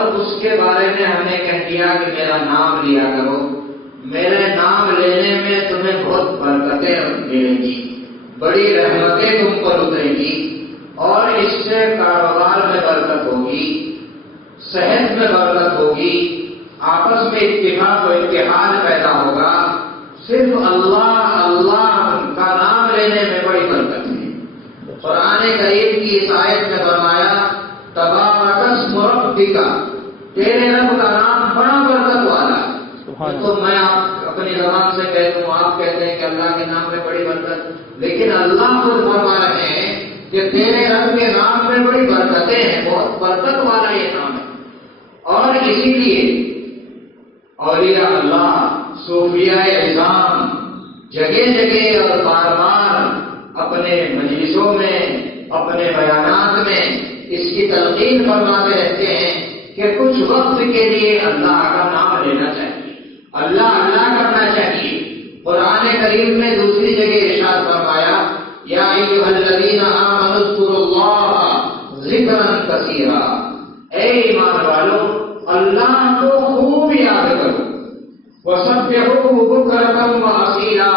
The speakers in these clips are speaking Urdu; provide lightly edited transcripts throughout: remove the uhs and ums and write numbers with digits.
اور اس کے بارے میں ہمیں کہہ دیا کہ میرا نام لیا کرو، میرے نام لینے میں تمہیں بہت برکتیں ملیں گی، بڑی رحمتیں تم پر اتریں گی، اور اس سے کاروبار میں برکت ہوگی، صحت میں برکت ہوگی، آپس میں اتفاق و اتحاد پیدا ہوگا۔ صرف اللہ اللہ کا نام لینے میں بڑی برکت ہے۔ قرآن کریم کی اس آیت میں فرمایا تبارک اسم ربک، تیرے رب کا نام بڑا برکت والا ہے۔ تو میں آپ اپنی زبان سے کہتا ہوں، آپ کہتے ہیں کہ اللہ کے نام میں بڑی برکت، لیکن اللہ خود فرما رہے ہیں کہ تیرے رب کے نام میں بڑی برکتیں ہیں، بہت برکت والا یہ نام ہے۔ اور اسی لیے اولیاء اللہ، صوفیاء اعظام جگہ جگہ اور بار بار اپنے مجلسوں میں، اپنے بیانات میں اس کی تلقین فرماتے رہتے ہیں کہ کچھ وقت کے لیے اللہ کا نام لینا چاہیے، اللہ اللہ کرنا چاہیے۔ قرآن کریم میں دوسری جگہ ارشاد فرمایا یا ایھا الذین آمنوا اذکروا اللہ ذکرا کثیرا، اے ایمان والو اللہ کو خوب یاد کرو، وسبحوہ بکرۃ وأصیلا،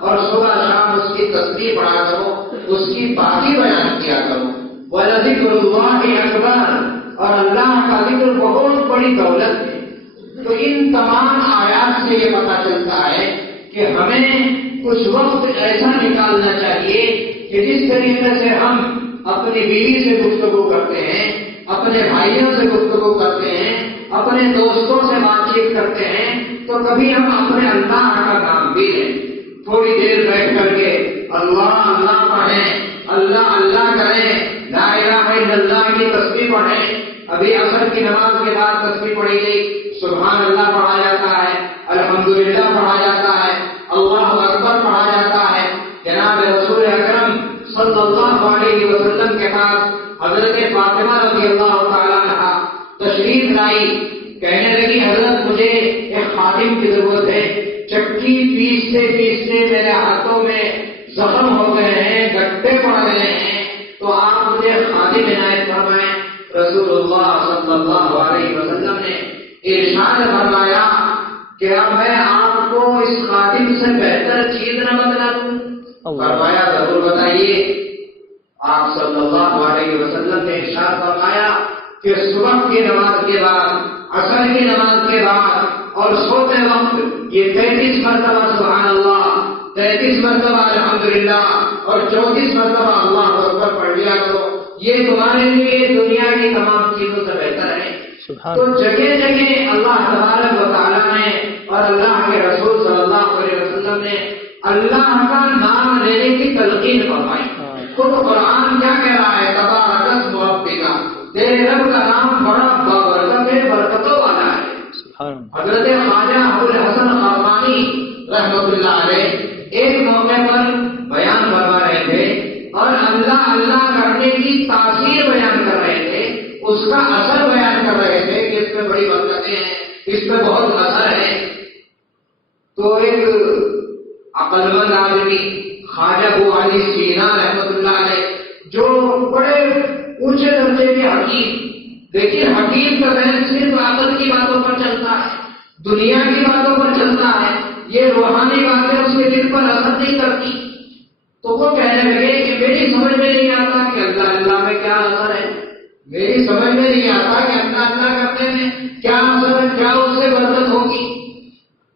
اور صبح شام اس کی تسبیح پڑھا کرو، اس کی پاکی بیان کیا کرو، وَلَذِكْرُ اللَّهِ أَكْبَرُ، اور اللہ کا ذکر بہت بڑی دولت ہے۔ تو ان تمام آیات سے یہ پتہ چلتا ہے کہ ہمیں کچھ وقت ایسا نکالنا چاہیے کہ جس طریقے سے ہم اپنی بیوی سے گفتگو کرتے ہیں، اپنے بھائیوں سے گفتگو کرتے ہیں، اپنے دوستوں سے بات چیت کرتے ہیں، تو کبھی ہم اپنے اللہ کا نام بھی لیں، تھوڑی دیر بیٹھ کر کے اللہ اللہ پڑھیں، اللہ اللہ کریں، لا الہ الا اللہ کی تسبیح پڑھیں۔ ابھی عصر کی نماز کے بعد تسبیح پڑھی گئی، سبحان اللہ پڑھا جاتا ہے، الحمدللہ پڑھا جاتا ہے، اللہ اکبر پڑھا جاتا ہے۔ جناب رسول اکرم صلی اللہ علیہ وسلم کے پاس حضرت فاطمہ رضی اللہ تعالیٰ عنہا تشریف لائی، کہنے لگی حضرت مجھے ایک خادم کی ضرورت ہے، چکی پیستے پیستے میرے ہاتھوں میں زخم ہو گئے ہیں، گڈھے پڑ گئے ہیں، تو آپ مجھے خادم عنایت فرمائیں۔ رسول اللہ صلی اللہ علیہ وسلم نے ارشاد فرمایا کہ اب میں آپ کو اس خادم سے بہتر چیز نہ بتلا دوں؟ فرمایا ضرور بتائیے۔ آپ صلی اللہ علیہ وسلم نے ارشاد فرمایا کہ صبح کی نماز کے بعد، عصر کی نماز کے بعد اور سوتے وقت یہ 33 مرتبہ سبحان اللہ، 33 مرتبہ الحمدللہ اور 34 مرتبہ اللہ اکبر پڑھ لیا کرو، یہ تمہارے لیے دنیا کی تمام چیزوں سے بہتر ہے۔ تو جگہ جگہ اللہ تبارک و تعالیٰ نے اور اللہ کے رسول صلی اللہ علیہ وسلم نے اللہ کا نام لینے کی تلقین فرمائی۔ خود قرآن کیا کہہ رہا ہے؟ تبارک اسم ربک، تیرے رب کا نام بڑا بابرکت ہے، برکتوں والا ہے۔ حضرت خواجہ ابوالحسن خرمانی رحمۃ اللہ علیہ ایک موقع پر بیان فرما رہے تھے اور اللہ اللہ کرنے کی تاثیر بیان کر رہے تھے، اس کا اثر بیان کر رہے تھے کہ اس میں بڑی برکتیں ہیں، اس میں بہت اثر ہے۔ تو ایک عقل مند آدمی خواجہ ابو علی سینا رحمۃ اللہ علیہ جو بڑے اونچے درجے کے حکیم، لیکن حکیم کا ذہن صرف عقل کی باتوں پر چلتا ہے، دنیا کی باتوں پر چلتا ہے، یہ روحانی باتیں اس کے دل پر اثر نہیں کرتی۔ تو وہ کہنے لگے کہ میری سمجھ میں نہیں آتا کہ اللہ اللہ میں کیا اثر ہے، میری سمجھ میں نہیں آتا کہ اللہ اللہ کرنے میں کیا اثر ہے، کیا اس سے برکت ہوگی۔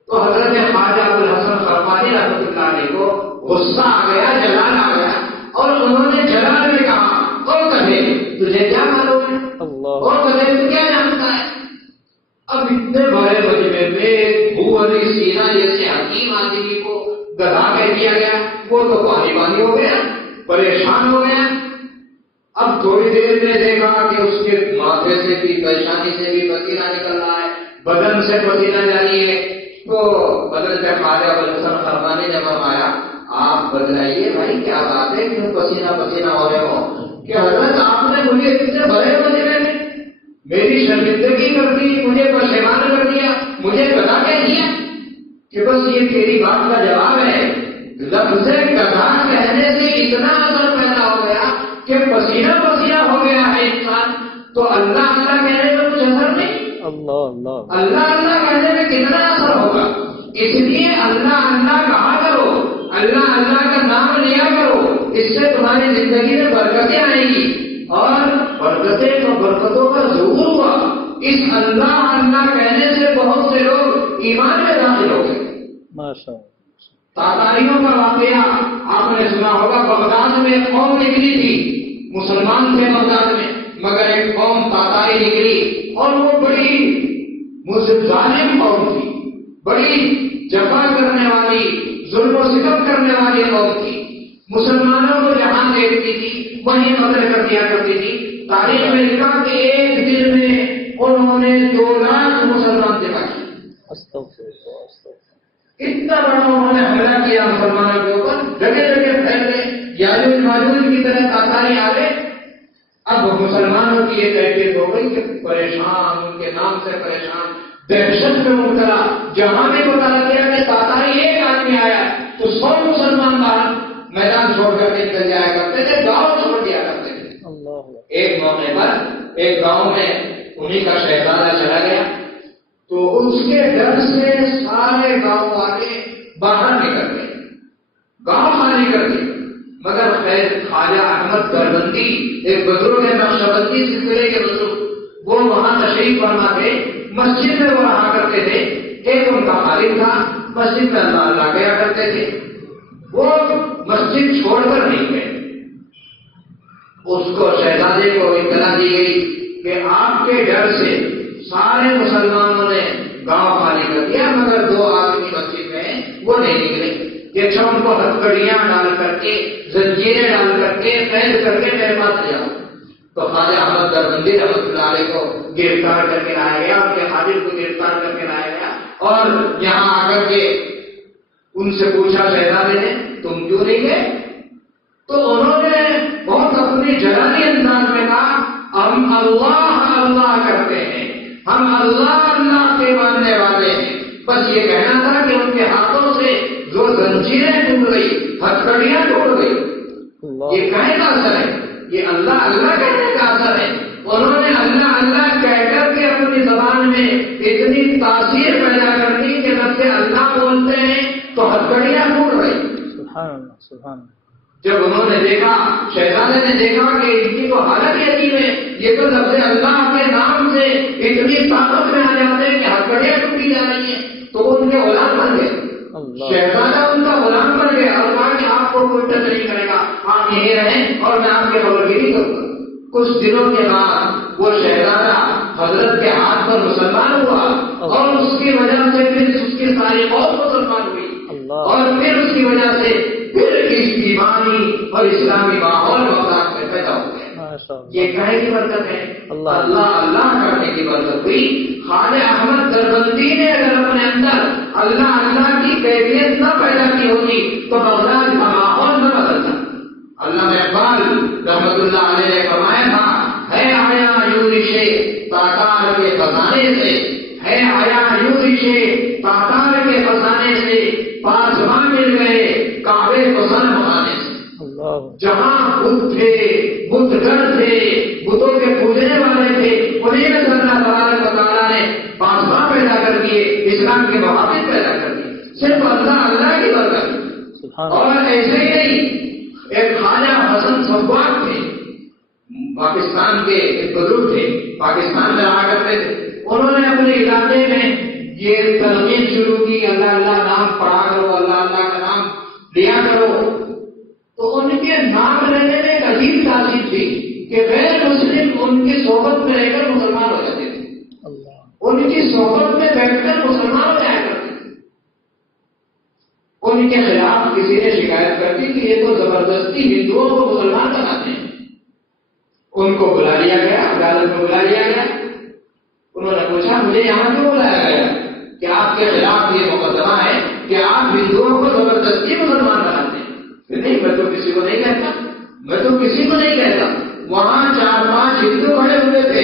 تو حضرت خواجہ ابوالحسن خرمانی رحمۃ اللہ علیہ کو غصہ آ گیا، جلال آ گیا، اور انہوں نے جلال میں کہا اور کہے تجھے کیا معلوم ہے، اور کہے تو کیا جانتا ہے۔ اب اتنے بڑے مجمع میں ابو علی سینا جیسے حکیم آدمی کو گدھا کہہ دیا گیا، وہ تو پانی پانی ہو گیا، پریشان ہو گیا۔ اب تھوڑی دیر میں دیکھا کہ اس کے ماتھے سے بھی، پریشانی سے بھی پسینہ نکل رہا ہے، بدن سے پسینہ جاری ہے۔ تو بدل سے خواجہ ابوالحسن خرمانی نے فرمایا آپ بدلائیے بھائی، کیا بات ہے، کیوں پسینہ پسینہ ہو رہے ہو؟ کہ حضرت آپ نے مجھے اتنے بڑے مجمع میں میری شرمندگی کر دی، مجھے پشیمان کر دیا، مجھے بتا کے دیا کہ بس یہ تیری بات کا جواب ہے۔ لفظ گدھا کہنے سے اتنا اثر پیدا ہو گیا کہ پسینہ پسینہ ہو گیا ہے انسان، تو اللہ اللہ کہنے میں کچھ اثر نہیں۔ اللہ اللہ اللہ اللہ کہنے میں کتنا اثر ہوگا. اس لیے اللہ اللہ کہا کرو, اللہ اللہ کا نام لیا کرو, اس سے تمہاری زندگی میں برکتیں آئیں گی. اور برکتوں کا ظہور ہوا. اس اللہ اللہ کہنے سے بہت سے لوگ ایمان میں داخل ہو گئے. ماشاء اللہ. تاتاریوں کا واقعہ آپ نے سنا ہوگا. بغداد میں ایک قوم نکلی تھی, مسلمان تھے بغداد میں, مگر ایک قوم تاتاری نکلی اور وہ بڑی ظالم قوم تھی, بڑی جفا کرنے والی, ظلم و ستم کرنے والی قوم تھی. مسلمانوں کو جہاں دیکھتی تھی وہیں قتل کر دیا کرتی تھی. تاریخ میں لکھا کہ ایک دن میں انہوں نے 2 لاکھ مسلمان دکھا کیے. اتنا بڑا انہوں نے حملہ کیا مسلمانوں کے اوپر, جگہ جگہ پھیل گئے. یاجوج ماجوج کی طرح تاتاری آ گئے. اب مسلمانوں کی یہ کیفیت ہو گئی کہ پریشان, ان کے نام سے پریشان, دہشت میں مبتلا. جہاں بھی پتا لگ گیا کہ تاتاری ایک آدمی آیا تو 100 مسلمان باہر میدان چھوڑ کر کے نکل جایا کرتے تھے, گاؤں چھوڑ دیا کرتے تھے. ایک موقع پر ایک گاؤں میں انہیں کا شہزادہ چلا گیا تو اس کے ڈر سے سارے گاؤں والے باہر نکل گئے, گاؤں خالی کر دیا. مگر خیر خواجہ احمد دربندی ایک بزرگ ہے, نقشبندی سلسلے کے بزرگ, وہ وہاں تشریف فرما تھے. مسجد میں وہ رہا کرتے تھے. ایک ان کا خالد تھا, مسجد میں اللہ اللہ کیا کرتے تھے. وہ مسجد چھوڑ کر نہیں گئے. اس کو شہزادے کو اطلاع دی گئی کہ آپ کے ڈر سے سارے مسلمانوں نے گاؤں خالی کر دیا, مگر 2 آدمی مسجد میں وہ نہیں نکلے. یہ ان کو ہتھکڑیاں ڈال کر کے, زنجیریں ڈال کر کے, قید کر کے میرے پاس لے آؤ. تو خواجہ احمد دربندی رحمۃ اللہ علیہ کو گرفتار کر کے لایا گیا, ان کے خادم کو گرفتار کر کے لایا گیا. اور یہاں آ کر کے ان سے پوچھا شہزادے نے تم کیوں نہیں گئے؟ تو انہوں نے بہت اپنی جلالی انداز میں کہا ہم اللہ اللہ کرتے ہیں, ہم اللہ اللہ کے ماننے والے ہیں. بس یہ کہنا تھا کہ ان کے ہاتھوں سے جو زنجیریں ٹوٹ گئی, ہتھکڑیاں ٹوٹ گئی, یہ کہنے کا اثر ہے, یہ اللہ اللہ کہنے کا اثر ہے. انہوں نے اللہ اللہ کہہ کر کے اپنی زبان میں اتنی تاثیر پیدا کر دی کہ جب سے اللہ بولتے ہیں تو ہتھکڑیاں ٹوٹ گئی. سبحان اللہ سبحان اللہ. جب انہوں نے دیکھا, شہزادے نے دیکھا کہ ان کی تو حالت یہ عجیب ہے, یہ تو لفظ اللہ کے نام سے اتنی طاقت میں آ جاتے ہیں کہ ہتھکڑیاں ٹوٹی جا رہی ہیں, تو وہ ان کے غلام بن گئے. شہزادہ ان کا غلام بن گیا اور کہا کہ آپ کو کوئی ٹچ نہیں کرے گا, آپ یہیں رہیں اور میں آپ کی خبرگیری کروں گا. کچھ دنوں کے بعد وہ شہزادہ حضرت کے ہاتھ پر مسلمان ہوا اور اس کی وجہ سے پھر اس کی ساری قوم مسلمان ہوئی, اور پھر اس کی وجہ سے پھر اس ایمانی اور اسلامی ماحول بغداد میں پیدا ہو گیا. یہ کہنے کی برکت ہے, اللہ اللہ کرنے کی برکت ہوئی. خواجہ احمد دربندی نے اگر اپنے اندر اللہ اللہ کی کیفیت نہ پیدا کی ہوتی تو بغداد کا ماحول نہ بدلتا. علامہ اقبال رحمۃ اللہ علیہ نے فرمایا تھا ہے آیا یوں رشے تاتار کے خزانے سے, ہے آیا یوں رشے تاتار کے خزانے سے, پاسبان مل گئے کعبے کو صنم بنانے سے. جہاں بت تھے, بت گھر تھے, بتوں کے پوجنے والے تھے, انہیں اللہ تبارک و تعالیٰ نے پاسبان پیدا کر دیے, اسلام کے محافظ پیدا کر دیے. صرف اللہ اللہ کی برکت. اور ایسے ہی نہیں, ایک خواجہ حسن صواب تھے, پاکستان کے ایک بزرگ تھے, پاکستان میں رہا کرتے تھے. انہوں نے اپنے علاقے میں یہ تلقین شروع کی, اللہ اللہ نام پڑھا کرو, اللہ اللہ کا نام لیا کرو. تو ان کے نام لینے میں ایک عجیب تاثیر تھی کہ غیر مسلم ان کی صحبت میں رہ کر مسلمان ہو جاتے تھے, ان کی صحبت میں بیٹھ کر مسلمان ہو جایا کرتے تھے. ان کے خلاف کسی نے شکایت کر دی کہ یہ تو زبردستی ہندوؤں کو مسلمان بناتے ہیں. ان کو بلا لیا گیا, عدالت میں بلا لیا گیا. انہوں نے پوچھا مجھے یہاں کیوں بلایا گیا کہ آپ کے خلاف یہ مقدمہ ہے کہ آپ ہندوؤں کو زبردستی مسلمان بناتے ہیں. نہیں, میں تو کسی کو نہیں کہتا, میں تو کسی کو نہیں کہتا. وہاں 4-5 ہندو کھڑے ہوئے تھے,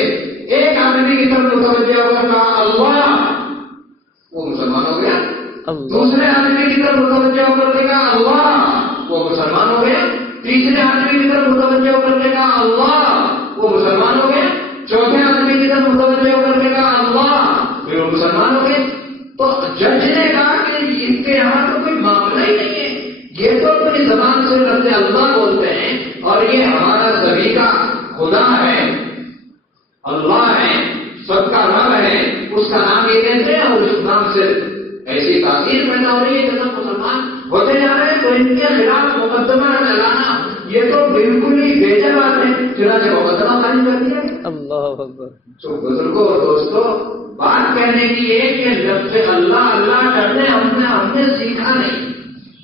ایک آدمی کی طرف متوجہ ہو کر کہا اللہ, وہ مسلمان ہو گیا. دوسرے آدمی کی طرف متوجہ ہو کر کہا اللہ, وہ مسلمان ہو گیا. تیسرے آدمی کی طرف متوجہ ہو کر کہا اللہ, وہ مسلمان ہو گیا. چوتھے آدمی کی طرف متوجہ ہو کر کہا اللہ, سب کا رب ہے، اس کا نام یہ کہتے ہیں اور اس نام سے ایسی تاثیر پیدا ہو رہی ہے کہ سب مسلمان ہوتے جا رہے ہیں. تو ان کے خلاف مقدمہ چلانا یہ تو بالکل ہی بےجا بات ہے. چنانچہ مقدمہ خالی کر دیا. اللہ اکبر. تو بزرگوں اور دوستوں، بات کہنے کی ہے کہ جب سے اللہ اللہ کرنے ہم نے سیکھا نہیں،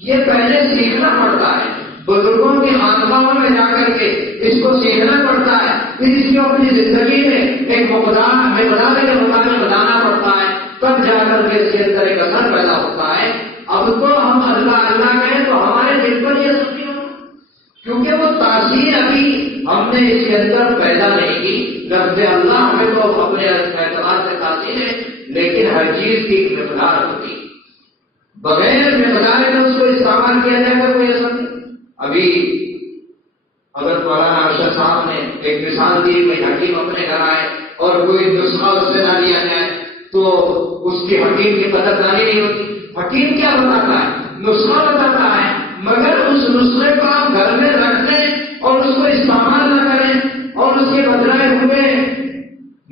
یہ پہلے سیکھنا پڑتا ہے. بزرگوں کے خانقاہوں میں جا کر کے اس کو سیکھنا پڑتا ہے، پھر اس کو اپنی زندگی میں ایک مقدار کے مطابق بتانا پڑتا ہے، تب جا کر کے اس کے اندر ایک اثر پیدا ہوتا ہے. اب تو ہم اللہ اللہ کہیں تو ہمارے دل پر یہ اثر نہیں ہوگا، کیونکہ وہ تاثیر ابھی ہم نے اس کے اندر پیدا نہیں کی. رب اللہ ہمیں تو اپنے اعتبار سے تاثیر ہے، لیکن ہر چیز کی ایک مقدار ہوتی ہے. بغیر مقدار میں اس کو استعمال کیا جائے گا کوئی اثر نہیں. ابھی اگر مولانا ارشد صاحب نے ایک مثال دی کہ حکیم اپنے گھر آئے اور کوئی نسخہ اس سے نہ لیا جائے تو اس کی حکیم کی قدردانی نہیں ہوتی. حکیم کیا بتاتا ہے؟ نسخہ بتاتا ہے، مگر اس نسخے کو آپ گھر میں رکھ دیں اور اس کو استعمال نہ کریں اور اس کے بدلائے ہوئے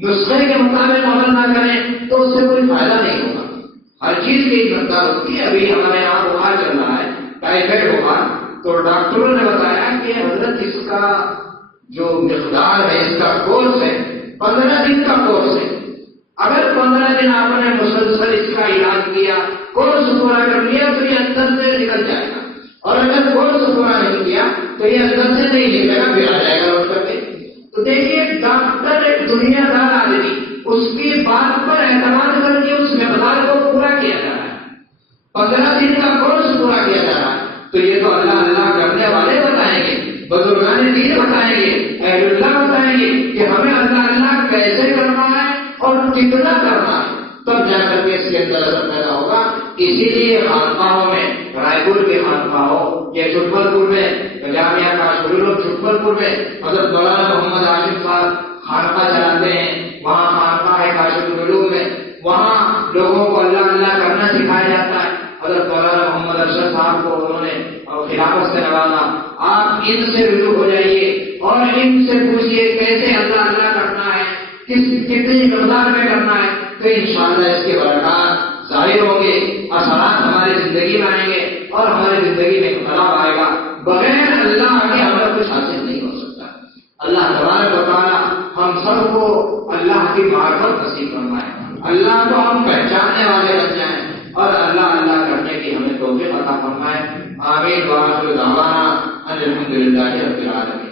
نسخے کے مطابق عمل نہ کریں تو اس سے کوئی فائدہ نہیں ہوگا. ہر چیز کی ایک مقدار ہوتی ہے. ابھی ہمارے یہاں بخار چل رہا ہے، ٹائیفائڈ بخار، تو ڈاکٹروں نے بتایا کہ حضرت اس کا جو مقدار ہے، اس کا کورس ہے 15 دن کا کورس ہے. اگر 15 دن آپ نے مسلسل اس کا علاج کیا، کورس پورا کر لیا تو یہ اندر سے نکل جائے گا، اور اگر کورس پورا نہیں کیا تو یہ اندر سے نہیں نکلے گا، پھر آ جائے گا لوٹ کر کے. تو دیکھیے ڈاکٹر ایک دنیا دار آدمی، اس کی بات پر اعتماد کر کے اس مقدار کو پورا کیا جا رہا ہے. 15 دن کا کورس پورا کیا جا رہا ہے. تو یہ تو اللہ اللہ کرنے والے بتائیں گے، بزرگان دین بتائیں گے، اہل اللہ بتائیں گے کہ ہمیں اللہ اللہ کیسے کرنا ہے اور کتنا کرنا ہے، تب جا کر کے اس کے اندر اثر پیدا ہوگا. اسی لیے خانقاہوں میں، رائے پور کے خانقاہوں یا چھٹپل پور میں، جامعہ کاشمیر چھٹپل پور میں حضرت مولانا محمد عاشق صاحب خانقاہ چلاتے ہیں. وہاں خانقاہ ہے کاشمیر میں، وہاں لوگوں کو اللہ اللہ کرنا سکھایا جاتا ہے. حضرت مولانا محمد ارشد صاحب کو انہوں نے خلافت سے نوازا. آپ ان سے رجوع ہو جائیے اور ان سے پوچھیے کیسے اللہ اللہ کرنا ہے، کتنی مقدار میں کرنا ہے، تو انشاءاللہ اس کے برکات ظاہر ہوں گے، اثرات ہماری زندگی میں آئیں گے اور ہماری زندگی میں انقلاب آئے گا. بغیر اللہ کے ہمیں کچھ حاصل نہیں ہو سکتا. اللہ تبارک و تعالیٰ ہم سب کو اللہ کی معرفت نصیب فرمائے، اللہ کو ہم پہچاننے والے بن جائیں اور اللہ اللہ کرنے کی ہمیں توفیق عطا فرمائے. آمین. وآخر دعوانا الحمدللہ رب العالمین.